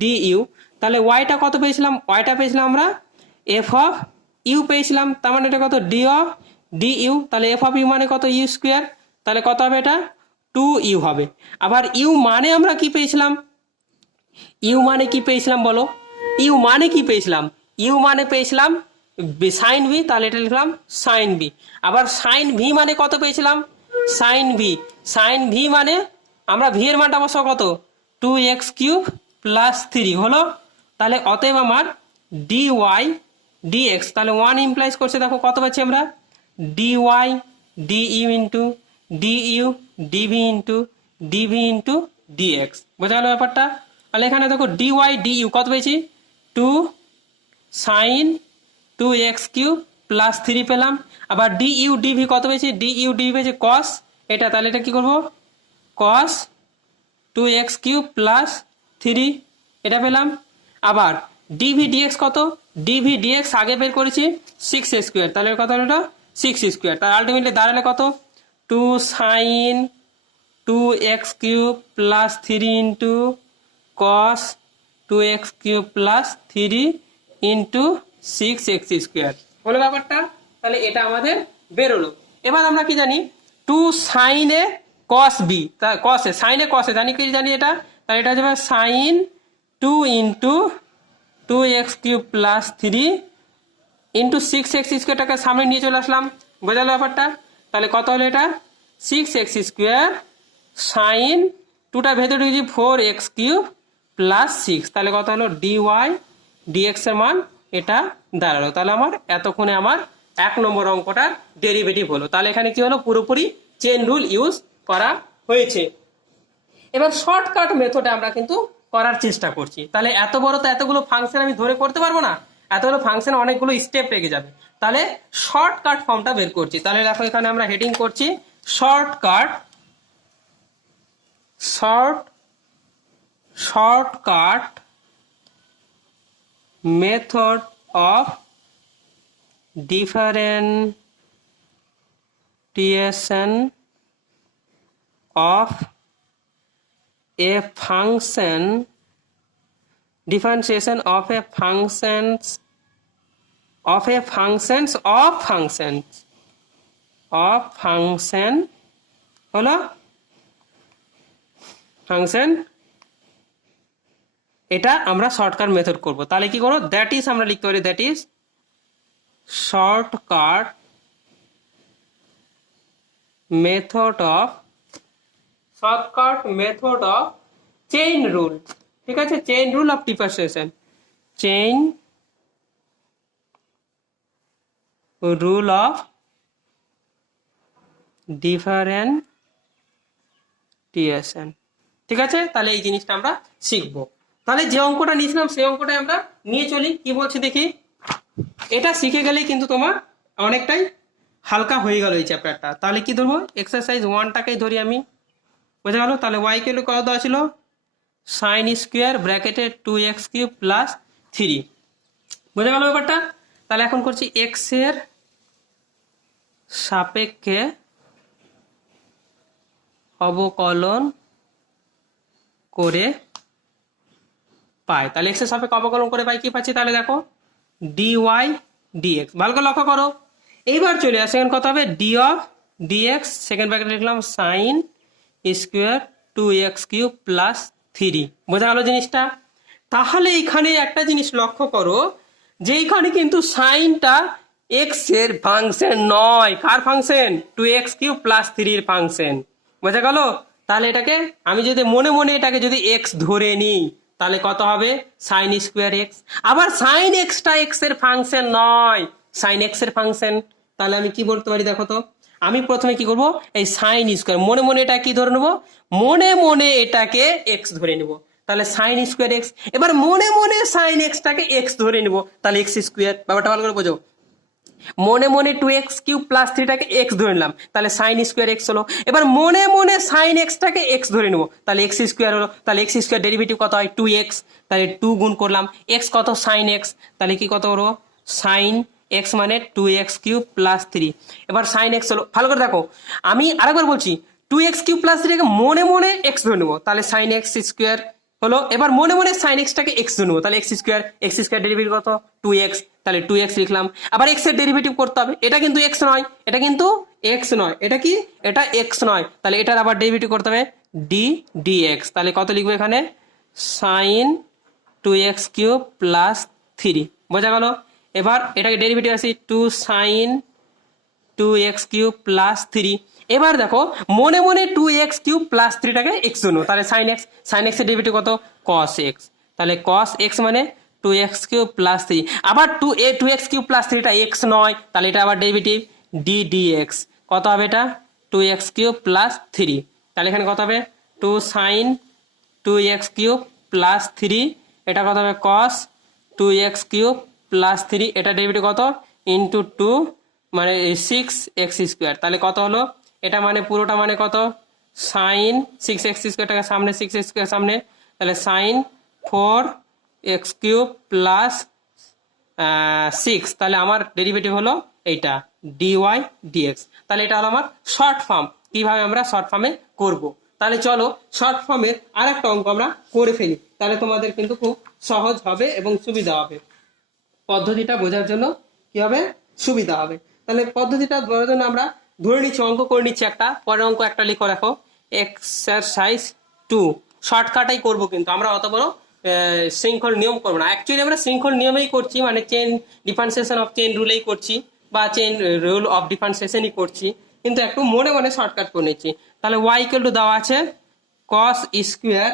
ডি ইউ, তাহলে ওয়াইটা কত পেয়েছিলাম, ওয়াইটা পেয়েছিলাম আমরা এফ অফ ইউ পেয়েছিলাম, তার মানে এটা কত, ডি অফ ডি ইউ, তাহলে এফ অফ ইউ মানে কত, ইউ স্কোয়ার, তাহলে কত হবে এটা 2u হবে। আবার ইউ মানে আমরা কি পেয়েছিলাম, ইউ মানে কি পেয়েছিলাম বলো, ইউ মানে কি পেয়েছিলাম, ইউ মানে পেয়েছিলাম সাইন ভি, তাহলে এটা লিখলাম সাইন ভি। আবার সাইন ভি মানে কত পেয়েছিলাম, সাইন ভি, সাইন ভি মানে আমরা ভি এর মানটা বসাবো কত, 2x³ + 3 হলো। তাহলে অতএব আমার ডি ওয়াই ডিএক্স, তাহলে 1 ইমপ্লাইজ করছে, দেখো কত পাচ্ছি আমরা, d y d u into d u dv into dv into dx, বোঝা গেল ব্যাপারটা। তাহলে এখানে দেখো ডি ওয়াই ডি ইউ কত পেয়েছি, 2 সাইন 2x³ + 3 পেলাম। আবার ডি ইউ ডিভি কত পেয়েছি, ডি ইউ ডিভি পেয়েছি কস এটা, তাহলে এটা কি করবো, কস 2x³ + 3 এটা পেলাম। আবার ডিভি ডিএক্স কত, ডিভি ডিএক্স আগে বের করেছি 6x², তাহলে কত হলো এটা 6², তাহলে আলটিমেটলি দাঁড়ালে কত, 2 sign 2x³ + 3 into cos 2x³ + 3 into 6x² হলো ব্যাপারটা। তাহলে এটা আমাদের বেরোলো। এবার আমরা কি জানি, 2 সাইনে কস বি, কসে সাইনে কসে জানি কি জানি এটা, তাহলে এটা হচ্ছে সাইন 2 ইন্টু 2x³ + 3 ইন্টু 6x²টাকে সামনে নিয়ে চলে আসলাম, বোঝালো ব্যাপারটা। তাহলে কত হলো এটা, 6x² সাইন 2টা ভেতরে ঢুকেছি 4x³ + 6, তাহলে কত হলো ডি ওয়াই ডিএক্স এর মান এটা দাঁড়ালো। তাহলে আমার এতক্ষণে আমার 1 নম্বর অঙ্কটার ডেরিভেটিভ হলো। তাহলে এখানে কি হলো, পুরোপুরি চেন রুল ইউজ করা হয়েছে। এবার শর্টকাট মেথডে আমরা কিন্তু করার চেষ্টা করছি। তাহলে এত বড় তো এতগুলো ফাংশন আমি ধরে করতে পারবো না, এতগুলো ফাংশন অনেকগুলো স্টেপ লেগে যাবে। তাহলে শর্টকাট ফর্মটা বের করছি। তাহলে দেখো এখানে আমরা হেডিং করছি shortcut, shortcut method of differentiation of a function, differentiation of a functions of a functions of functions of function হলো ফাংশন, এটা আমরা শর্টকাট মেথড করব। তাহলে কি করব, দ্যাট ইজ আমরা লিখতে পারি, that is shortcut method of chain rule, ঠিক আছে, chain rule of differentiation, chain rule of differentiation, ঠিক আছে। তাহলে এই জিনিসটা আমরা শিখবো। তাহলে যে অঙ্কটা নিয়েছিলাম সেই অঙ্কটা আমরা নিয়ে চলি, কি বলছি দেখি। এটা শিখে গেলেই কিন্তু তোমার অনেকটাই হালকা হয়ে গেল এই চ্যাপ্টারটা। তাহলে কি ধরবো, এক্সারসাইজ 1টাকেই ধরি আমি, বোঝা গেল। তাহলে ওয়াই কে কত দেওয়া ছিল, সাইন স্কোয়ার ব্র্যাকেটে 2x³ + 3, বোঝা গেল ব্যাপারটা। তাহলে এখন করছি এক্স এর সাপেক্ষে অবকলন করে পাই। তাহলে এক্স এর সাপেক্ষে অবকলন করে পাই, কি পাচ্ছি, তাহলে দেখো ডি ওয়াই ডিএক্স, ভালো করে লক্ষ্য করো। এইবার চলে আসে এখন কত হবে, ডি অফ ডিএক্স, সেকেন্ড ব্র্যাকেটে লিখলাম সাইন স্কোয়ার 2x³ + 3, বোঝা গেল জিনিসটা। তাহলে এখানে একটা জিনিস লক্ষ্য করো যে এখানে কিন্তু সাইনটা এক্স এর ফাংশন নয়, কার ফাংশন, 2x³ + 3 এর ফাংশন, বোঝা গেল। তাহলে এটাকে আমি যদি মনে মনে এটাকে যদি এক্স ধরে নিই তাহলে কত হবে, সাইন স্কোয়ার এক্স। আবার সাইন এক্সটা এক্স এর ফাংশন নয়, সাইন এক্স এর ফাংশন। তাহলে আমি কি বলতে পারি দেখো তো, আমি প্রথমে কি করব, এই সাইন স্কোয়ার মনে মনে এটা কি ধরে নেবো, মনে মনে এটাকে এক্স ধরে নেব, তাহলে সাইন স্কোয়ার এক্স। এবার মনে মনে সাইন এক্সটাকে এক্স ধরে নেব, তাহলে এক্স স্কোয়ার। ব্যাপারটা ভালো করে বোঝো, মনে মনে 2x³ + 3টাকে এক্স ধরে নিলাম, তাহলে সাইন স্কোয়ার এক্স হলো। এবার মনে মনে সাইন এক্সটাকে এক্স ধরে নেবো, তাহলে এক্স স্কোয়ার হলো। তাহলে এক্স স্কোয়ার ডেরিভেটিভ কত হয়, 2x, তাহলে 2 গুণ করলাম, এক্স কত সাইন এক্স, তাহলে কি কত করবো, সাইন এক্স মানে 2x³ + 3। এবার সাইন এক্স হলো, ভালো করে দেখো আমি আরেকবার বলছি, 2x³ + 3কে মনে মনে এক্স ধরে নেবো, তাহলে সাইন এক্স স্কোয়ার হলো। এবার মনে মনে সাইন এক্সটাকে এক্স ধরে নেবো, তাহলে এক্স স্কোয়ার ডেরিভেটিভ কত, 2x, তাহলে 2x লিখলাম। আবার এক্স এর ডেরিভেটিভ করতে হবে, এটা কিন্তু এক্স নয়, এটা কিন্তু এক্স নয়, এটা কি, এটা এক্স নয়, তাহলে এটার আবার ডেরিভেটিভ করতে হবে dx, তাহলে কত লিখবো এখানে, সাইন 2x³ + 3, বোঝা গেল। এবার এটাকে ডেরিভেটিভ আসি 2 সাইন 2x³ + 3। এবার দেখো মনে মনে 2x³ + 3টাকে এক্স ধরবো, তাহলে সাইন এক্স এর ডেরিভেটিভ কত, cos x, তাহলে cos x মানে 2x³ + 3। আবার 2x³ + 3টা এক্স নয়, তাহলে এটা আবার ডেরিভেটিভ dx, কত হবে এটা, 2x³ + 3, তাহলে এখানে কত হবে 2 সাইন 2x³ + 3, এটা কত হবে cos 2x³ + 3, এটা ডেরিভেটিভ কত, ইন্টু 2 মানে 6x², তাহলে কত হলো, এটা মানে পুরোটা মানে কত, সাইন 6x²টাকে সামনে 6x² সামনে, তাহলে সাইন 4x³ + 6, তাহলে আমার ডেরিভেটিভ হলো এইটা dy dx। তাহলে এটা হলো আমার শর্ট ফর্ম। কিভাবে আমরা শর্ট ফর্মে করব, তাহলে চলো শর্ট ফর্মের আরেকটা অঙ্ক আমরা করে ফেলি, তাহলে তোমাদের কিন্তু খুব সহজ হবে এবং সুবিধা হবে, পদ্ধতিটা বোঝার জন্য কি হবে, সুবিধা হবে। তাহলে পদ্ধতিটা বোঝার জন্য আমরা ধরে নিচ্ছি, অঙ্ক করে নিচ্ছি একটা, পরের অঙ্ক একটা লিখো, রাখো এক্সারসাইজ 2। শর্টকাটাই করবো, কিন্তু আমরা অত বড় শৃঙ্খল নিয়ম করবো না, অ্যাকচুয়ালি আমরা শৃঙ্খল নিয়মেই করছি, মানে চেন ডিফারেন্সিয়েশন অফ চেন রুলেই করছি, বা চেন রুল অফ ডিফারেন্সিয়েশনই করছি, কিন্তু একটু মনে মনে শর্টকাট করে নিচ্ছি। তাহলে y = দেওয়া আছে cos স্কোয়ার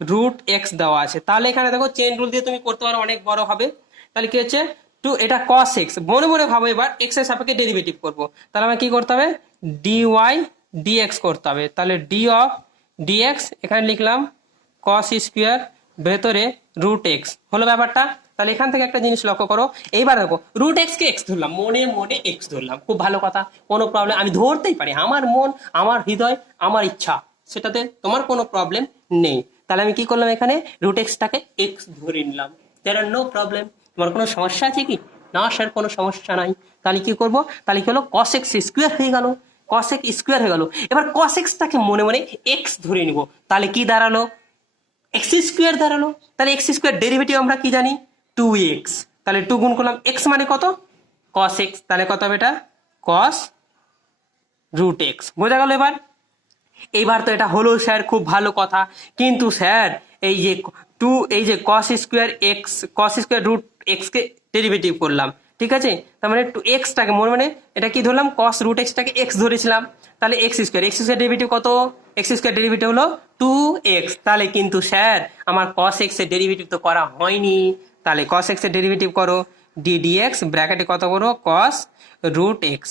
√x দেওয়া আছে, তাহলে এখানে দেখো চেন রুল দিয়ে তুমি করতে পারো, অনেক বড় হবে। তাহলে কি হচ্ছে, টু এটা cos x, মনে মনে ভাবো এবার x এর সাপেক্ষে ডেরিভেটিভ করবো, তাহলে আমার কি করতে হবে, dy dx করতে হবে, তাহলে d of dx এখানে লিখলাম cos স্কোয়ার ভেতরে √x হলো ব্যাপারটা। তাহলে এখান থেকে একটা জিনিস লক্ষ্য করো, এইবার দেখো √x কে x ধরলাম, মনে মনে x ধরলাম, খুব ভালো কথা, কোনো প্রবলেম, আমি ধরতেই পারি, আমার মন আমার হৃদয় আমার ইচ্ছা, সেটাতে তোমার কোনো প্রবলেম নেই। তাহলে আমি কি করলাম, এখানে √x-টাকে x ধরে নিলাম, দেয়ার আর নো প্রবলেম। তোমার কোনো সমস্যা আছে কি, না স্যার কোনো সমস্যা নাই। তাহলে কি করব, তাহলে কি হলো, cos x স্কোয়ার হয়ে গেল, cos x স্কোয়ার হয়ে গেল। এবার cos x-টাকে মনে মনে x ধরে নিব, তাহলে কি দাঁড়ালো, x² দাঁড়ালো। তাহলে x² ডেরিভেটিভ আমরা কি জানি, 2x, তাহলে 2 গুণ করলাম, x মানে কত, cos x, তাহলে কত হবে এটা, cos √x, বোঝা গেল। এইবার তো এটা হলো স্যার, খুব ভালো কথা, কিন্তু স্যার এই যে এই যে cos স্কোয়ার √x কে ডেরিভেটিভ করলাম, ঠিক আছে, তার মানে 2x-টাকে মনে মানে এটা কি ধরলাম, cos √x-টাকে x ধরেছিলাম, তাহলে x² ডেরিভেটিভ কত, x² ডেরিভেটিভ হলো 2x, তাহলে কিন্তু স্যার আমার cos x এর ডেরিভেটিভ তো করা হয়নি, তাহলে cos x এর ডেরিভেটিভ করো ddx, ব্র্যাকেটে কত করো, cos √x।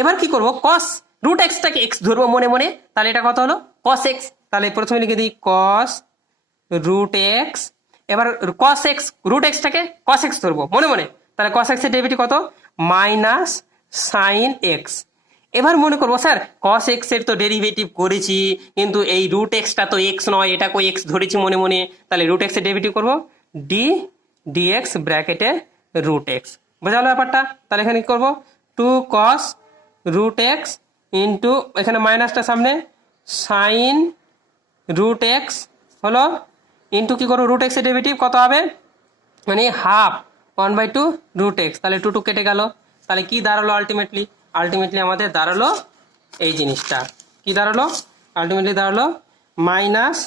এবার কি করব, cos √x-টাকে x ধরবো মনে মনে, তাহলে এটা কত হলো, cos x, তাহলে প্রথমে লিখে দিই cos √x, এবার cos x √x-টাকে cos x ধরবো মনে মনে, তাহলে cos x এর ডেরিভেটিভ কত, মাইনাস সাইন x। এবার মনে করবো স্যার cos x এর তো ডেরিভেটিভ করেছি, কিন্তু এই √x-টা তো x নয়, এটাকে x ধরেছি মনে মনে, তাহলে √x এর ডেরিভেটিভ করবো dx, ব্র্যাকেটে √x, বোঝা গেল ব্যাপারটা। তাহলে এখানে কি করবো, 2 cos √x ইন্টু এখানে মাইনাসটা সামনে সাইন √x হলো, ইন্টু কি করবো, √x এর ডেরিভেটিভ কত হবে, মানে হাফ 1/2 √x, তাহলে 2 2 কেটে গেল, তাহলে কি দাঁড়ালো, আলটিমেটলি আমাদের দাঁড়ালো এই জিনিসটা, কি দাঁড়ালো, আলটিমেটলি দাঁড়ালো minus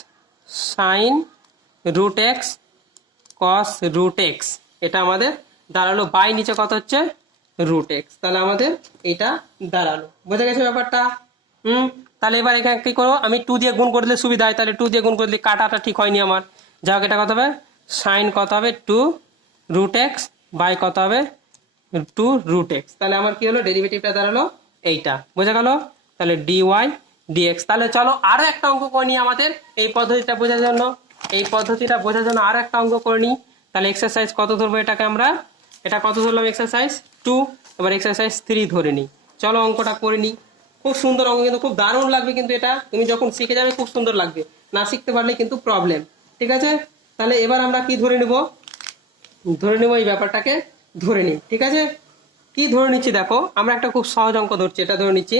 sine √x cos √x, এটা আমাদের দাঁড়ালো, বাই নিচে কত হচ্ছে √x, তাহলে আমাদের এটা দাঁড়ালো, বোঝা গেছে ব্যাপারটা। তাহলে এবার এখানে কি করবো, আমি 2 দিয়ে গুণ করে দিলে সুবিধা হয়, তাহলে 2 দিয়ে গুণ করে দিলে কাটাটা ঠিক হয়নি আমার, যাই হোক এটা কত হবে, সাইন কত হবে 2 রুট এক্স বাই কত হবে 2 রুট এক্স। তাহলে আমার কি হলো ডেরিভেটিভটা দাঁড়ালো এইটা, বোঝা গেল? তাহলে ডিওয়াই ডিএক্স। তাহলে চলো আরো একটা অঙ্ক করে নিই আমাদের এই পদ্ধতিটা বোঝার জন্য। এই পদ্ধতিটা বোঝার জন্য আরো একটা অঙ্ক করে নিই। তাহলে এক্সারসাইজ কত ধরবো এটাকে আমরা, এটা কত ধরলাম এক্সারসাইজ 2, এবার এক্সারসাইজ 3 ধরে নিই। চলো অঙ্কটা করে নিই। খুব সুন্দর অঙ্ক, কিন্তু খুব দারুণ লাগবে, কিন্তু এটা তুমি যখন শিখে যাবে খুব সুন্দর লাগবে, না শিখতে পারলে কিন্তু প্রবলেম। ঠিক আছে, তাহলে এবার আমরা কি ধরে নেব, ধরে নেব এই ব্যাপারটাকে ধরে নিই। ঠিক আছে, কি ধরে নিচ্ছি দেখো, আমরা একটা খুব সহজ অঙ্ক ধরছি, এটা ধরে নিচ্ছি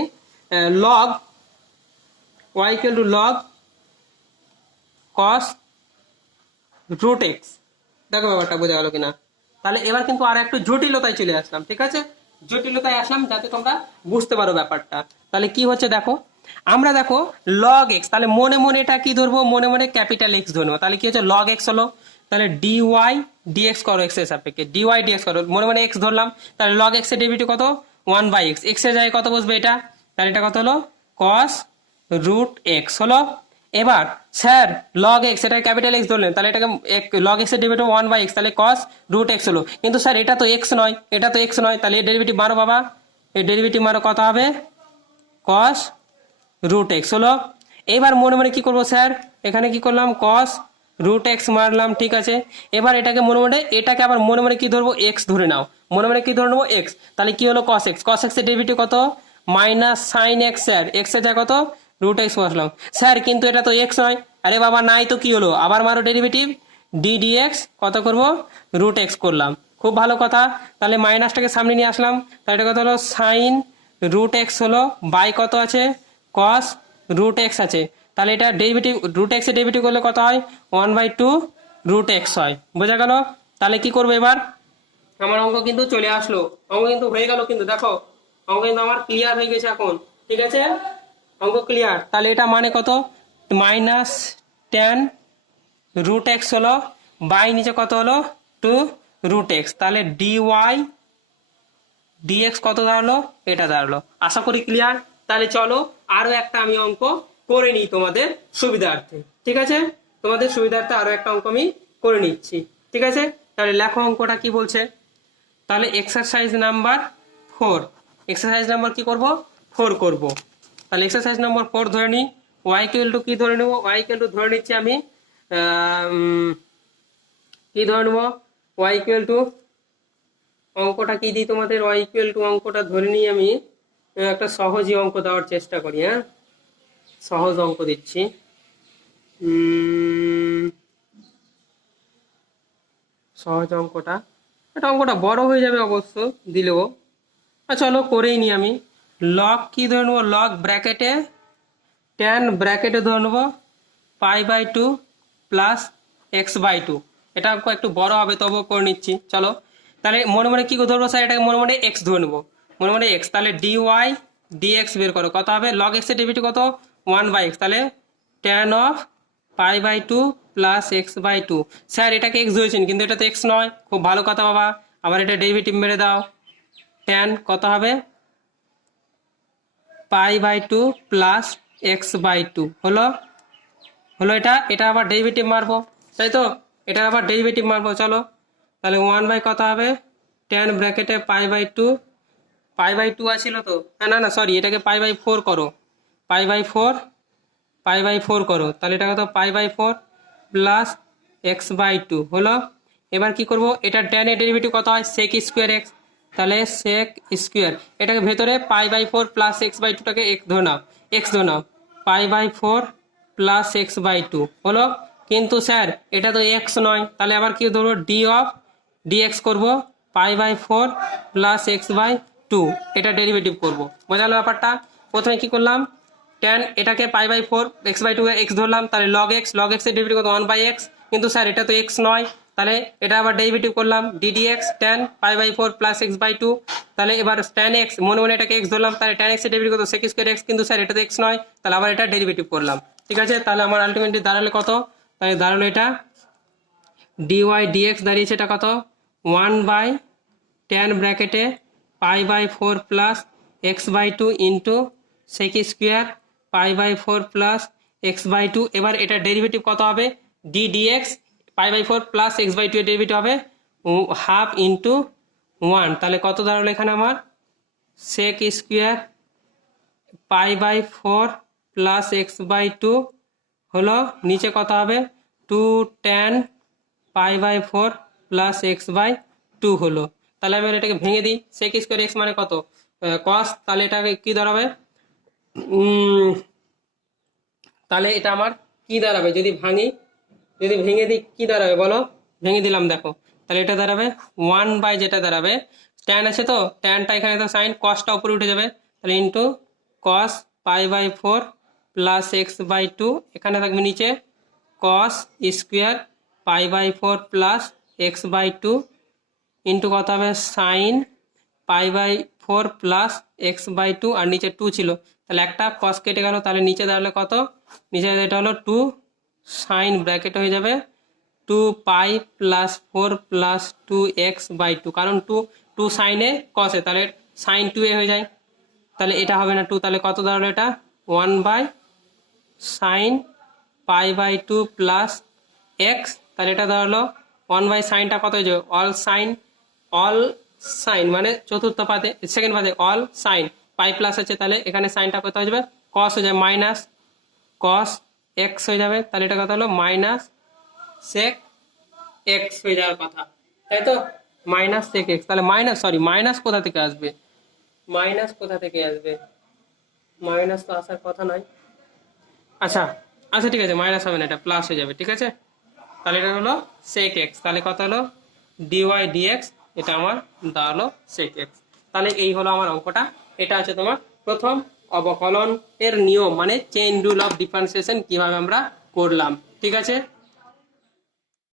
log y equal to log cos root x. দেখো ব্যাপারটা বোঝা গেল কিনা? তাহলে এবার কিন্তু আর একটু জটিলতায় চলে আসলাম। ঠিক আছে, জটিলতায় আসলাম যাতে তোমরা বুঝতে পারো ব্যাপারটা। তাহলে কি হচ্ছে দেখো, আমরা দেখো লগ এক্স, তাহলে মনে মনে এটা কি ধরবো, মনে মনে ক্যাপিটাল এক্স ধরবো। তাহলে কি হচ্ছে লগ এক্স হলো, তাহলে ডিওয়াই ডিএক্স করো এক্স এর সাপেক্ষে, ডিওয়াই ডিএক্স করো, মনে মনে এক্স ধরলাম। তাহলে লগ এক্স এর ডেরিভেটিভ কত 1 বাই এক্স, এক্স এর জায়গায় কত বসবে এটা, তাহলে এটা কত হলো cos রুট এক্স হলো। এবার স্যার লগ এক্স, এটা ক্যাপিটাল এক্স ধরলেন, তাহলে এটাকে লগ এক্স এর ডেরিভেটিভ 1 বাই এক্স, তাহলে cos রুট এক্স হলো। কিন্তু স্যার এটা তো এক্স নয়, এটা তো এক্স নয়, তাহলে এর ডেরিভেটিভ মারো বাবা, এর ডেরিভেটিভ মারো কত হবে cos রুট এক্স হলো। এবার মনে মনে কি করবো স্যার, এখানে কি করলাম cos রুট এক্স মারলাম। ঠিক আছে, এবার এটাকে মনে মনে, এটাকে আবার মনে মনে কি ধরবো এক্স ধরে নাও, মনে মনে কি ধরে নেবো এক্স। তাহলে কি হলো cos এক্স, cos এক্স এর ডেরিভেটিভ কত minus sine x, sir x এর জায়গায় কত রুট এক্স বসলাম। স্যার কিন্তু এটা তো এক্স নয়, আরে বাবা নাই তো কি হলো, আবার মারো ডেরিভেটিভ ডি ডি এক্স, কত করবো রুট এক্স করলাম। খুব ভালো কথা, তাহলে মাইনাসটাকে সামনে নিয়ে আসলাম, তাহলে এটা কত হলো সাইন রুট এক্স হলো বাই কত আছে cos রুট এক্স আছে। তাহলে এটা ডেরিভেটিভ রুট এক্স এর ডেরিভেটিভ করলে কত হয় 1/2 রুট এক্স হয়, বোঝা গেল? তাহলে কি করবো এবার, আমার অঙ্ক কিন্তু চলে আসলো, অঙ্ক কিন্তু হয়ে গেল, কিন্তু দেখো অঙ্ক কিন্তু আমার ক্লিয়ার হয়ে গেছে এখন। ঠিক আছে, অঙ্ক ক্লিয়ার। তাহলে এটা মানে কত মাইনাস 10 রুট এক্স হলো বাই নিচে কত হলো 2 রুট এক্স। তাহলে ডিওয়াই ডিএক্স কত দাঁড়ালো, এটা দাঁড়ালো। আশা করি ক্লিয়ার। তাহলে চলো আরো একটা আমি অঙ্ক করে নিই তোমাদের সুবিধার্থে। ঠিক আছে, তোমাদের সুবিধার্থে আরো একটা অঙ্ক আমি করে নিচ্ছি। ঠিক আছে, তাহলে লেখো অঙ্কটা কি বলছে। তাহলে এক্সারসাইজ নাম্বার 4, এক্সারসাইজ নাম্বার কি করব 4 করব। তাহলে এক্সারসাইজ নাম্বার 4 ধরে নিই, ওয়াই ইকুয়াল টু কি ধরে নেব, ওয়াই ইকুয়াল টু ধরে নিচ্ছি আমি কি ধরে নেব, ওয়াই ইকুয়াল টু অঙ্কটা কি দিই তোমাদের, ওয়াই ইকুয়াল টু অঙ্কটা ধরে নিই আমি একটা সহজই অঙ্ক দেওয়ার চেষ্টা করি। হ্যাঁ, সহজ অঙ্ক দিচ্ছি। সহজ অঙ্কটা, এটা অঙ্কটা বড় হয়ে যাবে অবশ্য দিলেও, চলো করেই নি আমি। লগ কি ধরে নেবো, লগ ব্র্যাকেটে 10 ব্র্যাকেটে ধরে নেবো π/2 প্লাস x/2। এটা অঙ্ক একটু বড় হবে তবুও করে নিচ্ছি। চলো তাহলে মনে মনে কি ধরবো স্যার, এটাকে মনে মনে এক্স ধরে নেবো, মনে মনে এক্স। তাহলে ডিওয়াই ডিএক্স বের করো, কত হবে লগ এক্স এর ডেরিভেটিভ কত 1 বাই এক্স, তাহলে tan of π/2 plus x/2। Sir এটাকে এক্স ধরেছেন কিন্তু এটা তো এক্স নয়, খুব ভালো কথা বাবা, আবার এটা ডেরিভেটিভ মেরে দাও, tan কত হবে π/2 প্লাস x/2 হলো, হলো এটা, এটা আবার ডেরিভেটিভ মারবো, তাই তো, এটা আবার ডেরিভেটিভ মারবো। চলো তাহলে 1 বাই কত হবে tan ব্র্যাকেটে π/2, π/2 আছিল তো, না না সরি, এটাকে π/4 করো, π/4 করো, তাহলে এটা কত π/4 প্লাস x/2 হলো। এবার কি করব, এটা tan এর ডেরিভেটিভ কত হয় sec স্কোয়ার x, তাহলে sec স্কোয়ার, এটাকে ভেতরে π/4 প্লাস x/2টাকে x ধরে নাও, x ধরে নাও, π/4 প্লাস x/2 হলো। কিন্তু স্যার এটা তো x নয়, তাহলে আবার কি ধরবো ডি অফ dx করবো π/4 প্লাস x/2, এটা ডেরিভেটিভ করবো, বোঝালো ব্যাপারটা। প্রথমে কি করলাম tan, এটাকে π/4 x/2 x ধরলাম, তাহলে log x, log x এর ডেরিভেটিভ কত 1 বাই x, কিন্তু স্যার এটা তো x নয়, তাহলে এটা আবার ডেরিভেটিভ করলাম ddx tan π/4 প্লাস x/2। তাহলে এবার tan x, মনে মনে এটাকে x ধরলাম, তাহলে tan x এর ডেরিভেটিভ কত sec স্কয়ার x, কিন্তু স্যার এটা তো x নয়, তাহলে আবার এটা ডেরিভেটিভ করলাম। ঠিক আছে, তাহলে আমার আলটিমেটলি দাঁড়ালে কত, তাহলে দাঁড়ালো এটা dy dx দাঁড়িয়েছে এটা কত 1 বাই tan ব্র্যাকেটে π/4 plus x/2 into sec square π/4 plus x/2। এবার এটা ডেরিভেটিভ কত হবে d dx, π/4 প্লাস x/2 এর ডেরিভেটিভ হবে হাফ ইন্টু 1, তাহলে কত দাঁড়ালো এখানে আমার সেক স্কোয়ার π/4 প্লাস x/2 হলো, নিচে কত হবে 2 tan π/4 প্লাস x/2 হলো। তাহলে আমি এটাকে ভেঙে দিই, সেক স্কোয়ার এক্স মানে কত কস, তাহলে এটাকে কি দাঁড়াবে তাহলে এটা আমার কি দাঁড়াবে যদি ভেঙে দিই কি দাঁড়াবে বলো, ভেঙে দিলাম দেখো, তাহলে এটা দাঁড়াবে 1 যেটা দাঁড়াবে ট্যান আছে তো ট্যানটা এখানে তো সাইন, কসটা উপরে উঠে যাবে, তাহলে ইন্টু কস π/4 প্লাস x/2, এখানে থাকবে নিচে cos square π/4 plus x/2 into কত হবে সাইন π/4 প্লাস x/2, আর নিচে 2 ছিল, তাহলে একটা কস কেটে গেল, তাহলে নিচে দাঁড়ালে কত, নিচে এটা হলো 2 সাইন ব্র্যাকেট হয়ে যাবে 2π প্লাস 4 প্লাস 2x/2, কারণ 2 সাইনে কসে, তাহলে সাইন 2a হয়ে যায়, তাহলে এটা হবে না 2, তাহলে কত দাঁড়ালো এটা 1 সাইন π/2 প্লাস x, তাহলে এটা দাঁড়ালো 1 সাইনটা কত হয়ে যাবে অল সাইন মানে চতুর্থ পাদে সেকেন্ড পাদে অল সাইন পাই প্লাস আছে, তাহলে এখানে সাইনটা কত হয়ে যাবে কস হয়ে যাবে মাইনাস কস এক্স হয়ে যাবে, তাহলে এটা কত হলো মাইনাস সেক এক্স হয়ে যাওয়ার কথা, তাই তো মাইনাস সেক এক্স, তাহলে মাইনাস কোথা থেকে আসবে, মাইনাস তো আসার কথা নয়, আচ্ছা ঠিক আছে মাইনাস হবে না, এটা প্লাস হয়ে যাবে, ঠিক আছে, তাহলে এটা হলো সেক এক্স, তাহলে কত হলো ডিওয়াই ডিএক্স, এটা আমার দাঁড়ালো সেক এক্স। তাহলে এই হলো আমার অঙ্কটা, এটা হচ্ছে তোমার প্রথম অবকলন এর নিয়ম মানে চেইন রুল অফ ডিফারেন্সিয়েশন কিভাবে আমরা করলাম, ঠিক আছে।